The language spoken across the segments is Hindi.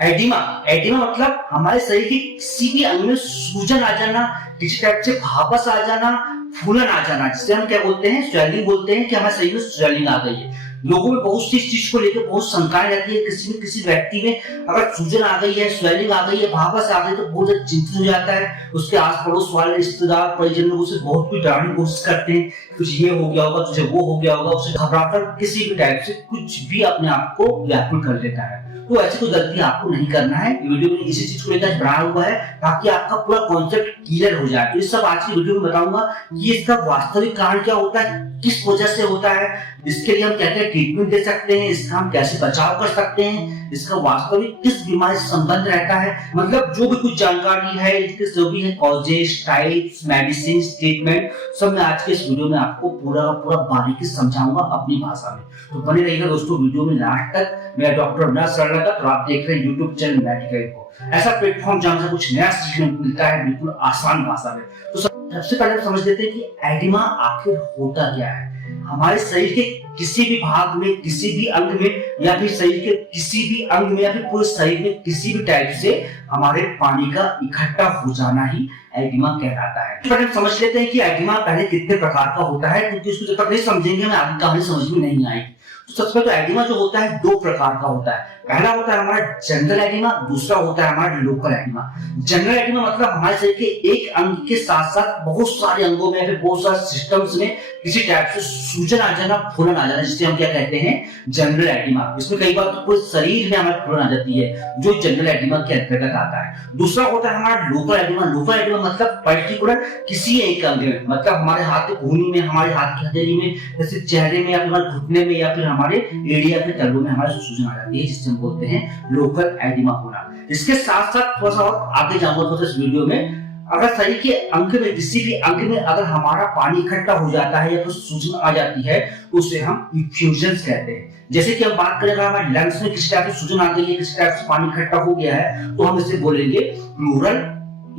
एडिमा एडिमा मतलब हमारे शरीर के किसी भी अंग में सूजन आ जाना, किसी टाइप से भापस आ जाना, फूलन आ जाना, जिसे हम क्या बोलते हैं, स्वेलिंग बोलते हैं कि हमारे शरीर में स्वेलिंग आ गई है। लोगों में बहुत सी चीज को लेकर बहुत शंकाएं रहती है। किसी व्यक्ति में अगर सूजन आ गई है, स्वेलिंग आ गई है, भापस आ गई तो बहुत ज्यादा चिंतित हो जाता है। उसके आस पड़ोस वाले रिश्तेदार परिजन लोग उसे बहुत कुछ डराने की कोशिश करते हैं, कुछ ये हो गया होगा, तुझे वो हो गया होगा। उसे घबराकर किसी भी टाइप से कुछ भी अपने आप को व्याकुल कर लेता है। तो ऐसी कोई गलती आपको नहीं करना है। वीडियो में इसी चीज को लेकर बनाया हुआ है ताकि आपका पूरा कॉन्सेप्ट क्लियर हो जाए। तो इस सब आज की वीडियो में बताऊंगा कि इसका वास्तविक कारण क्या होता है, किस वजह से होता है, इसके लिए हम क्या क्या ट्रीटमेंट दे सकते हैं, इसका हम कैसे बचाव कर सकते हैं, इसका वास्तविक किस बीमारी से संबंध रहता है, मतलब जो भी कुछ जानकारी है, इसके जो भी है कॉजेस, टाइप्स, मेडिसिन, ट्रीटमेंट, सब मैं आज के इस वीडियो में आपको पूरा बारीकी से समझाऊंगा अपनी भाषा में। तो बने रहिएगा दोस्तों वीडियो में लास्ट तक। मेरा डॉक्टर अविनाश सरलगा, तो आप देख रहे हैं यूट्यूब चैनल मेडिकल को, ऐसा प्लेटफॉर्म जहां से कुछ नया सीखने को मिलता है बिल्कुल आसान भाषा में। तो सबसे पहले हम समझ लेते हैं कि एडिमा आखिर होता क्या है। हमारे शरीर के किसी भी भाग में, किसी भी अंग में, या फिर शरीर के किसी भी अंग में, या फिर पूरे शरीर में किसी भी टाइप से हमारे पानी का इकट्ठा हो जाना ही एडिमा कहलाता है। तो हम समझ लेते हैं कि एडिमा पहले कितने प्रकार का होता है, क्योंकि उसको जब तक नहीं समझेंगे हमें आगे कहानी समझ में नहीं आएगी। तो सबसे पहले तो एडिमा जो होता है दो प्रकार का होता है। पहला होता है हमारा जनरल एडिमा, दूसरा होता है हमारा लोकल एडिमा। जनरल एडिमा मतलब हमारे शरीर के एक अंग के साथ साथ बहुत सारे अंगों में, फिर बहुत सारे सिस्टम्स में किसी टाइप से सूजन आ जाना, फूलन आ जाना, जिसे हम क्या कहते हैं, जनरल एडिमा। इसमें कई बार तो पूरे शरीर में हमारे फूलन आ जाती है, जो जनरल एडिमा के अंतर्गत आता है। दूसरा होता है हमारा लोकल एडिमा। लोकल एडिमा मतलब पर्टिकुलर किसी एक अंग में, मतलब हमारे हाथ के घुनी में, हमारे हाथ की हथेली में, जैसे चेहरे में, या फिर हमारे घुटने में, या फिर हमारे एड़िया के तलवों में हमारे सूजन आ जाती है, जिसे हम बोलते हैं लोकल एडिमा होना। इसके साथ साथ थोड़ा सा और आगे जाऊंगा तो इस वीडियो में, अगर शरीर के अंग में, किसी भी अंग में अगर हमारा पानी इकट्ठा हो जाता है या फिर सूजन आ जाती है तो उसे हम इफ्यूजन्स कहते हैं। जैसे कि हम बात करें अगर हमारे लंग्स में किसी टाइप की सूजन आ गई है, किसी टाइप से पानी इकट्ठा हो गया है, तो हम इसे बोलेंगे प्लूरल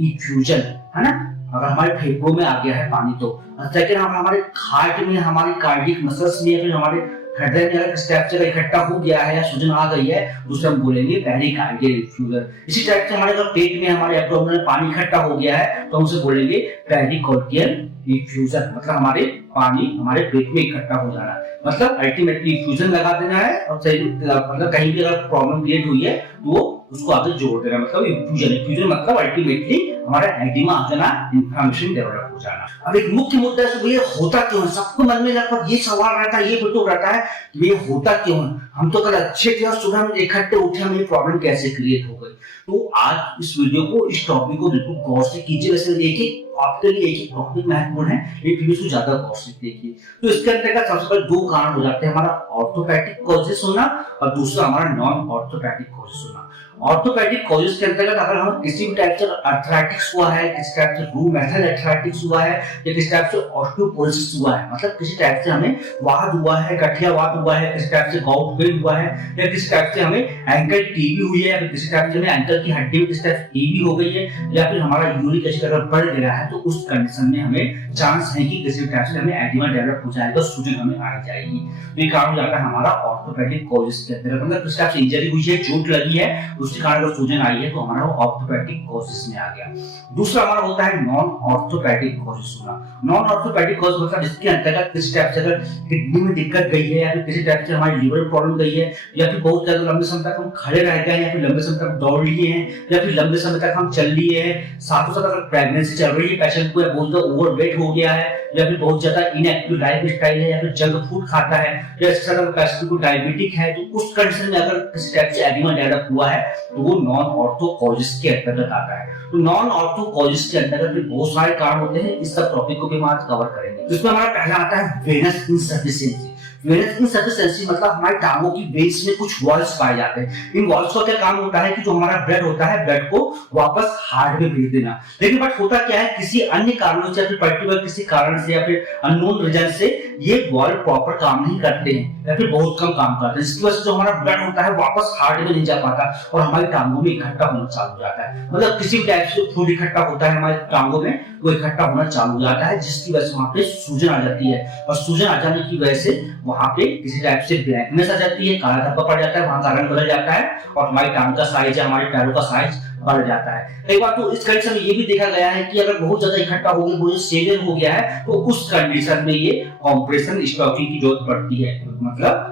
इफ्यूजन, है ना। अगर हमारे फेफड़ों में आ गया है पानी तो। सेकंड हमारे हार्ट में, हमारे कार्डियक मसल्स में, या फिर हमारे हृदय में अगर किसी टाइप से इकट्ठा हो गया है या सूजन आ गई है तो उसे हम बोलेंगे पेरिकार्डियल इफ्यूजन। इसी टाइप से हमारे अगर पेट में, हमारे एब्डोमेन में पानी इकट्ठा हो गया है तो हम उसे बोलेंगे पेरिकार्डियल इफ्यूजन, मतलब हमारे पानी हमारे पेट में इकट्ठा हो जाना। मतलब अल्टीमेटली इफ्यूजन लगा देना है और मतलब कहीं भी अगर प्रॉब्लम क्रिएट हुई है तो उसको आगे जोड़ देना, मतलब इफ्यूजन मतलब अल्टीमेटली हमारा एडिमा आ जाना, इन्फ्लेमेशन डेवलप हो जाना। अब एक मुख्य मुद्दा है ये होता क्यों है, सबको मन में लगभग ये सवाल रहता है, ये बिल्कुल रहता है कि ये होता क्यों है। हम तो कल अच्छे थे और सुबह में इकट्ठे उठे, हमें प्रॉब्लम कैसे क्रिएट हो गई। तो आज इस वीडियो को, इस टॉपिक को बिल्कुल गौर से कीजिए। वैसे देखिए आपके लिए एक ही टॉपिक महत्वपूर्ण है, एक वीडियो से ज्यादा गौर से देखिए। तो इसके अंतर्गत सबसे पहले दो कारण हो जाते हैं, हमारा ऑर्थोपैडिक कॉजेस होना और दूसरा हमारा नॉन ऑर्थोपैडिक कॉजेस होना। ऑर्थोपैडिक कॉजेस के अंतर्गत अगर हम किसी भी टाइप से अर्थराइटिस हुआ है, किसी टाइप से रूमेटल अर्थराइटिस हुआ है, या किसी टाइप से ऑस्टियोपोरोसिस हुआ है, मतलब किसी टाइप से हमें वात हुआ है, गठियावात हुआ है, किसी टाइप से गाउट पेन हुआ है, या किसी टाइप से हमें एंकल टीबी हुई है, या फिर किसी टाइप से हमें एंकल की हड्डी में किसी टाइप से टीबी हो गई है, या फिर हमारा यूरिक एसिड अगर बढ़ गया है, तो उस कंडीशन में हमें चांस है कि किसी टाइप से हमें एडिमा डेवलप हो जाएगा, सूजन हमें आ जाएगी। तो ये कारण हो जाता है हमारा ऑर्थोपैडिक कॉजेस के अंतर्गत, मतलब किसी टाइप से इंजरी हुई है, चोट लगी है, उसके कारण अगर सूजन आई है तो हमारा ऑर्थोपैडिक कॉजेस में आ गया। दूसरा हमारा होता है नॉन ऑर्थोपैडिक कॉजेस होना। नॉन ऑर्थोपैडिक कॉज मतलब इसके अंतर्गत किसी टाइप से अगर किडनी में दिक्कत गई है, या फिर किसी टाइप से हमारी लीवर प्रॉब्लम गई है, या फिर बहुत ज्यादा लंबे समय तक हम खड़े रह गए हैं, या फिर लंबे समय तक दौड़ लिए हैं, या फिर लंबे समय तक हम चल लिए हैं, साथ ही साथ अगर प्रेगनेंसी चल रही है, पेशेंट को बहुत ज्यादा ओवरवेट हो गया है, या फिर बहुत ज्यादा इनएक्टिव लाइफ स्टाइल है, या फिर जंक फूड खाता है, या इसके साथ अगर पेशेंट को डायबिटिक है, तो उस कंडीशन में अगर किसी टाइप से एडिमा डेवलप हुआ है तो वो नॉन ऑर्थो कॉजेस के अंतर्गत आता है। तो नॉन ऑर्थो कॉजेस के अंतर्गत भी बहुत सारे कारण होते हैं, इस सब टॉपिक को भी हम आज कवर करेंगे। तो इसमें हमारा पहला आता है वेनस इनसफिशिएंसी। वेनस इनसफिशिएंसी मतलब हमारी टांगों की वेन्स में कुछ वॉल्व्स पाए जाते हैं। इन वॉल्व्स का क्या काम होता है कि जो हमारा ब्लड होता है, ब्लड को वापस हार्ट में भेज देना। लेकिन बट होता क्या है, किसी अन्य कारणों से या फिर पर्टिकुलर किसी कारण से या फिर अननोन रीजन से ये वाल्व प्रॉपर काम नहीं करते हैं या फिर बहुत कम काम करते हैं, जिसकी वजह से जो हमारा ब्लड होता है वापस हार्ट में नहीं जा पाता और हमारी टांगों में इकट्ठा होना चालू हो जाता है। मतलब किसी भी टाइप से फ्लूइड इकट्ठा होता है हमारे टांगों में, वो इकट्ठा होना चालू हो जाता है, जिसकी वजह से वहां पे सूजन आ जाती है और सूजन आ जाने की वजह से वहां पे किसी टाइप से ब्लैकनेस आ जाती है, काला धब्बा पड़ जाता है, वहां का रंग बदल जाता है और हमारी टांग का साइज या हमारे पैरों का साइज बढ़ जाता है। कई बार तो इस कंडीशन में ये भी देखा गया है कि अगर बहुत ज्यादा इकट्ठा हो गया, बहुत सेवियर हो गया है, तो उस कंडीशन में ये कॉम्प्रेशन स्टॉकिंग की जरूरत पड़ती है। मतलब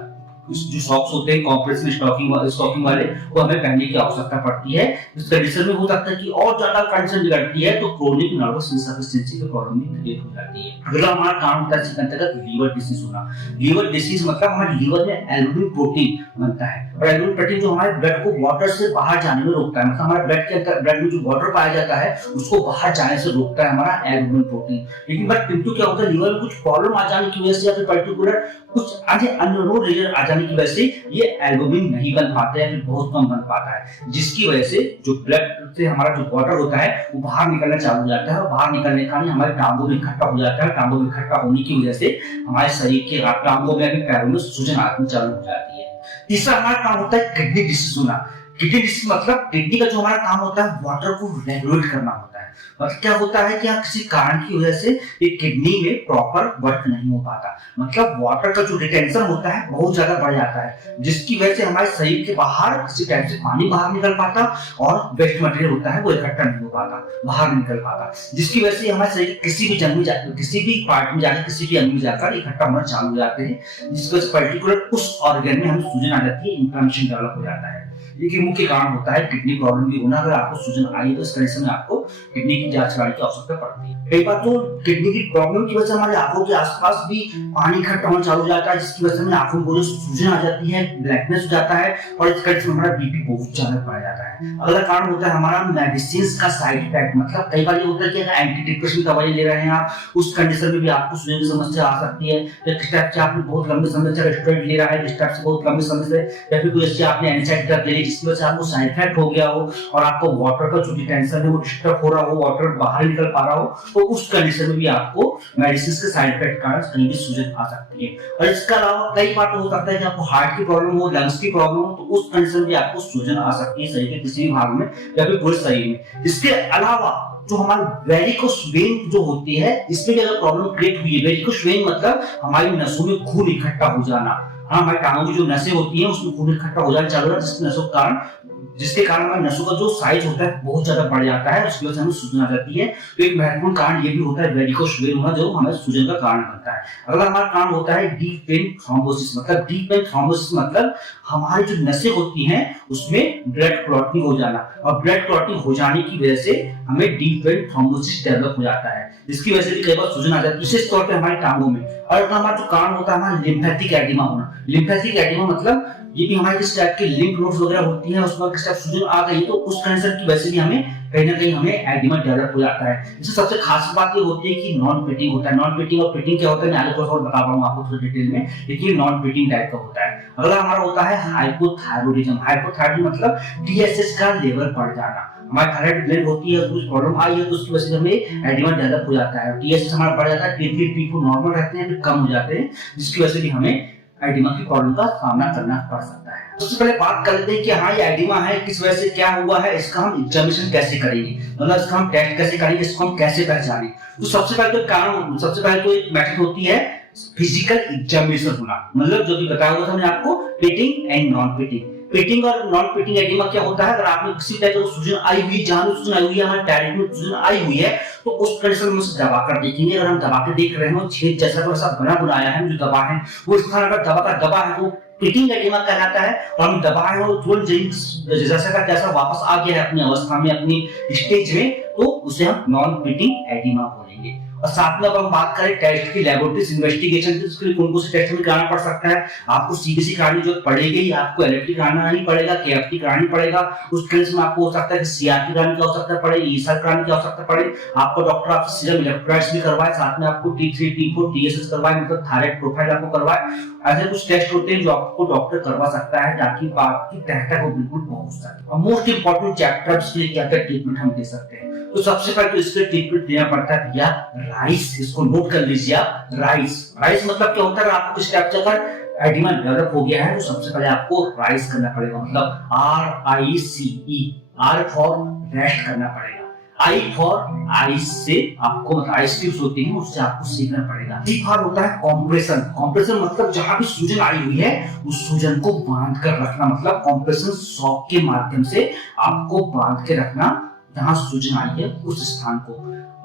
जो सॉक्स होते हैं कॉम्प्रेशन स्टॉकिंग वाले, वो हमें पहनने की आवश्यकता पड़ती है। इस कंडीशन में हो सकता है कि और ज्यादा कंडीशन बिगड़ती है तो क्रोनिक नर्वस इनसफिशिएंसी की प्रॉब्लम भी क्रिएट हो जाती है। अगला हमारा काम होता है इसके अंतर्गत लीवर डिसीज होना। लीवर डिसीज मतलब हमारे लीवर में एल्बुमिन प्रोटीन बनता है और एल्बुमिन प्रोटीन जो हमारे ब्लड को वाटर से बाहर जाने में रोकता है। मतलब हमारे ब्लड के अंदर, ब्लड में जो वाटर पाया जाता है उसको बाहर जाने से रोकता है हमारा एल्बुमिन प्रोटीन। लेकिन बट किंतु क्या होता है, लीवर में कुछ प्रॉब्लम आ जाने की वजह से या फिर पर्टिकुलर कुछ अननोन रीजन आ जाने की वजह से ये एल्बुमिन नहीं बन पाता है, बहुत कम बन पाता है, जिसकी वजह से जो ब्लड से हमारा जो वाटर होता है वो बाहर निकलना चालू हो जाता है और बाहर निकलने का नहीं हमारे टांगों में इकट्ठा हो जाता है। टांगों में इकट्ठा होने की वजह से हमारे शरीर के टांगों में भी पैरों में सूजन आनी चालू हो जाती है। तीसरा हमारा काम होता है किडनी डिसीज होना। किडनी डिसीज मतलब किडनी का जो हमारा काम होता है वाटर को रेगुलेट करना होता है। मतलब क्या होता है कि किसी कारण की वजह से ये किडनी में प्रॉपर वर्क नहीं हो पाता, मतलब वाटर का जो रिटेंशन होता है बहुत ज्यादा बढ़ जाता है, जिसकी वजह से हमारे शरीर के बाहर किसी टाइप से पानी बाहर निकल पाता और वेस्ट मटेरियल होता है वो इकट्ठा नहीं हो पाता, बाहर निकल पाता, जिसकी वजह से हमारे शरीर किसी भी जंग में जाकर, किसी भी पार्ट में जाकर, किसी भी अंग में जाकर इकट्ठा होना चालू हो जाते हैं, जिसकी वजह से पर्टिकुलर उस ऑर्गन में हमें सूजन आ जाती है, इन्फ्लेमेशन डेवलप हो जाता है। ये मुख्य कारण होता है किडनी प्रॉब्लम भी होना। अगर आपको सूजन आई तो इस कंडीशन में आपको किडनी की जांच कराने की आवश्यकता पड़ती है। कई बार तो किडनी की प्रॉब्लम की वजह से हमारी आंखों के आसपास भी पानी इकट्ठा होना चालू हो जाता है, जिसकी वजह से हमें आंखों में सूजन आ जाती है, ब्लैकनेस हो जाता है और इस कंडीशन में हमारा बीपी बहुत ज्यादा बढ़ जाता है। अगला कारण होता है हमारा मेडिसिन का साइड इफेक्ट। मतलब कई बार ये होता है कि अगर एंटी डिप्रेशन दवाई ले रहे हैं आप, उस कंडीशन में भी आपको सूजन की समस्या आ सकती है। किस टाइप से आपने बहुत लंबे समय से स्टेरॉइड ले रहा है, किस टाइप से बहुत लंबे समय से, या फिर कोई ऐसे आपने एंजाइटी ड्रग ले ली जिसकी वजह से आपको साइड इफेक्ट हो गया हो और आपको वाटर का जो डिटेंशन है वो डिस्टर्ब हो रहा हो, वाटर बाहर निकल पा रहा हो, तो उस कंडीशन में भी आपको मेडिसिन के साइड इफेक्ट के कारण कहीं भी सूजन आ सकती है। और इसके अलावा कई बार तो हो सकता है कि आपको हार्ट की प्रॉब्लम हो, लंग्स की प्रॉब्लम हो, तो उस कंडीशन में आपको सूजन आ सकती है शरीर के किसी भी भाग में या फिर पूरे शरीर में। इसके अलावा जो हमारी वेरिकोस वेन जो होती है, इसमें भी अगर प्रॉब्लम क्रिएट हुई है, वेरिकोस वेन मतलब हमारी नसों में खून इकट्ठा हो जाना, हमारी टांगों की जो नसें होती हैं उसमें खून इकट्ठा हो जाना चालू है, जिसके कारण हमारे नसों का जो साइज होता है बहुत ज्यादा बढ़ जाता है, उसकी वजह से हमें सूजन आ जाती है। तो एक महत्वपूर्ण कारण ये भी होता है वेरिकोस वेन होना, जो हमें सूजन का कारण बनता है। अगला हमारा कारण होता है डीप वेन थ्रोम्बोसिस। मतलब डीप वेन थ्रोम्बोसिस मतलब हमारी जो नसें होती हैं उसमें ब्लड क्लॉटिंग हो जाना, और ब्लड क्लॉटिंग हो जाने की वजह से हमें डीप वेन थ्रोम्बोसिस डेवलप हो जाता है, जिसकी वजह से भी कई बार सूजन आ जाती है, विशेष तौर पे हमारी टांगों में। और अगला हमारा जो कारण होता है हमारा लिम्फेटिक एडिमा होना। लिम्फेटिक एडिमा मतलब ये भी हमारे किस टाइप के लिम्फ नोड्स वगैरह होती हैं, उसमें किस टाइप सूजन आ गई तो उस कंडीशन की वजह से भी हमें कहीं ना कहीं हमें एडिमा डेवलप हो जाता है। इससे सबसे खास बात ये होती है कि नॉन पिटिंग होता है। नॉन पिटिंग और पिटिंग क्या होता है मैं आगे थोड़ा बता पाऊंगा आपको थोड़ी डिटेल में, लेकिन नॉन पिटिंग टाइप का होता है। अगला हमारा होता है हाइपोथायरॉयडिज्म। हाइपोथायरॉयडिज्म मतलब टीएसएच का लेवल बढ़ जाना। हमारी थायराइड ग्लैंड होती है, कुछ प्रॉब्लम आई है तो उसकी वजह से हमें एडिमा डेवलप हो जाता है, टीएसएच हमारा बढ़ जाता है, T3 T4 नॉर्मल रहते हैं फिर कम हो जाते हैं, जिसकी वजह से भी हमें एडिमा की प्रॉब्लम का सामना करना पड़ सकता है। सबसे पहले बात कर लेते हैं कि हाँ ये एडिमा है, किस वजह से क्या हुआ है, इसका हम एग्जामिनेशन कैसे करेंगे, मतलब इसका हम टेस्ट कैसे करेंगे, इसको हम कैसे पहचानें। तो सबसे पहले तो एक मेथड होती है फिजिकल एग्जामिनेशन होना। मतलब जो भी बताया हुआ था मैंने आपको, pitting and non pitting. Pitting और नॉन पिटिंग एडिमा क्या होता है, अगर आपने किसी टाइप का सूजन आई हुई, जहां भी सूजन आई हुई है, हमारे टायरेट में सूजन आई हुई है, तो उस कंडीशन में उसे दबा कर देखेंगे। अगर हम दबा के देख रहे हो छेद जैसा थोड़ा सा बना बनाया है, जो दबा है वो स्थान अगर दबा है तो पिटिंग एडिमा कहलाता है। और हम दबाए हो तुरंत जैसा का तैसा वापस आ गया है अपनी अवस्था में, अपनी स्टेज में, तो उसे हम नॉन पिटिंग एडिमा बोलेंगे। और साथ में अब हम बात करें टेस्ट की, लेबोरेटरी इन्वेस्टिगेशन की, उसके लिए कौन कौन से टेस्ट में कराना पड़ सकता है। आपको सीबीसी करानी जो पड़ेगी, आपको एलएफटी कराना नहीं पड़ेगा, केएफटी करानी पड़ेगा। उस केस में आपको हो सकता है कि सीआरपी कराने की आवश्यकता पड़े, ईएसआर कराने की आवश्यकता पड़े। आपको डॉक्टर आपसे सीरम इलेक्ट्रोलाइट्स भी करवाए, साथ में आपको T3 T4 टीएसएच करवाए, मतलब थायराइड प्रोफाइल आपको करवाए। ऐसे कुछ टेस्ट होते हैं जो आपको डॉक्टर करवा सकता है ताकि आपकी तह तक वो बिल्कुल पहुंच सके। और मोस्ट इंपोर्टेंट चैप्टर्स के लिए क्या क्या ट्रीटमेंट हम दे सकते हैं, तो सबसे पहले तो इसके ट्रीटमेंट देना पड़ता है भैया राइस। इसको नोट कर लीजिए आप, राइस। राइस मतलब क्या होता है, आपको किस टाइप से अगर एडिमा डेवलप हो गया है तो सबसे पहले आपको राइस करना पड़ेगा, मतलब RICE, R फॉर रेस्ट करना पड़ेगा, I फॉर आइस से आपको मतलब आइस ट्यूब्स होती हैं उससे आपको सीखना पड़ेगा। C फॉर होता है कॉम्प्रेशन। कॉम्प्रेशन मतलब जहां भी सूजन आई हुई है उस सूजन को बांध कर रखना, मतलब कॉम्प्रेशन शॉक के माध्यम से आपको बांध के रखना जहां सूजन आई है उस स्थान को।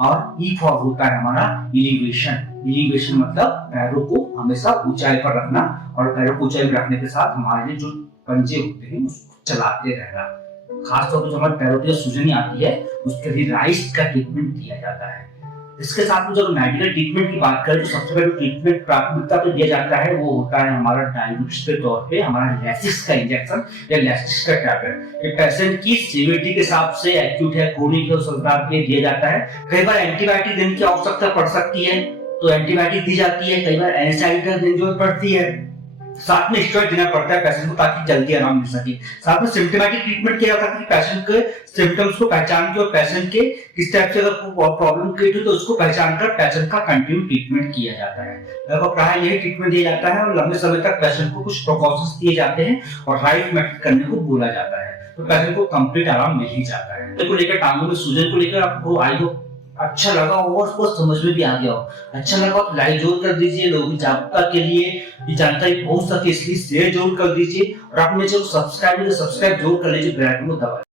और E फॉर होता है हमारा इलिवेशन। इलिवेशन मतलब पैरों को हमेशा ऊंचाई पर रखना, और पैरों को ऊंचाई पर रखने के साथ हमारे जो पंजे होते हैं उसको चलाते रहना। खासतौर पर जो हमारे पैरों की सूजन आती है उसके लिए राइस का ट्रीटमेंट दिया जाता है। इसके साथ में जब मेडिकल ट्रीटमेंट की बात करें तो सबसे पहले ट्रीटमेंट प्राथमिकता पे दिया जाता है वो होता है हमारा डायबिटीज के तौर पे हमारा लैसिक्स का इंजेक्शन या लैसिक्स का टैबलेट। ये पेशेंट की सीवियरिटी के हिसाब से एक्यूट है, क्रोनिक है, उस प्रकार के दिया जाता है। कई बार एंटीबायोटिक देने की आवश्यकता पड़ सकती है तो एंटीबायोटिक दी जाती है, कई बार एनेस्थेटिक देने की जरूरत पड़ती है, साथ में स्टेरॉइड देना पड़ता है पेशेंट को ताकि जल्दी आराम मिल सके। साथ में सिम्टोमेटिक ट्रीटमेंट किया जाता है कि पेशेंट के सिम्टम्स को पहचान के और पेशेंट के किस टाइप से अगर प्रॉब्लम क्रिएट हो तो उसको पहचान कर पेशेंट का कंटिन्यू ट्रीटमेंट किया जाता है। लगभग प्राय यही ट्रीटमेंट दिया जाता है और लंबे समय तक पेशेंट को कुछ प्रिकॉशंस दिए जाते हैं और राइट मेथड करने को बोला जाता है, तो पेशेंट को कंप्लीट आराम मिल ही जाता है। को लेकर टांगों में सूजन को लेकर आपको आई हो अच्छा लगा हो और उसको समझ में भी आ गया हो, अच्छा लगा तो लाइक जरूर कर दीजिए। लोगों की जागरूकता के लिए ये जानकारी पहुंच सके इसलिए शेयर जरूर कर दीजिए और अपने चैनल को सब्सक्राइब जरूर कर लीजिए, बेल आइकन को दबाइए।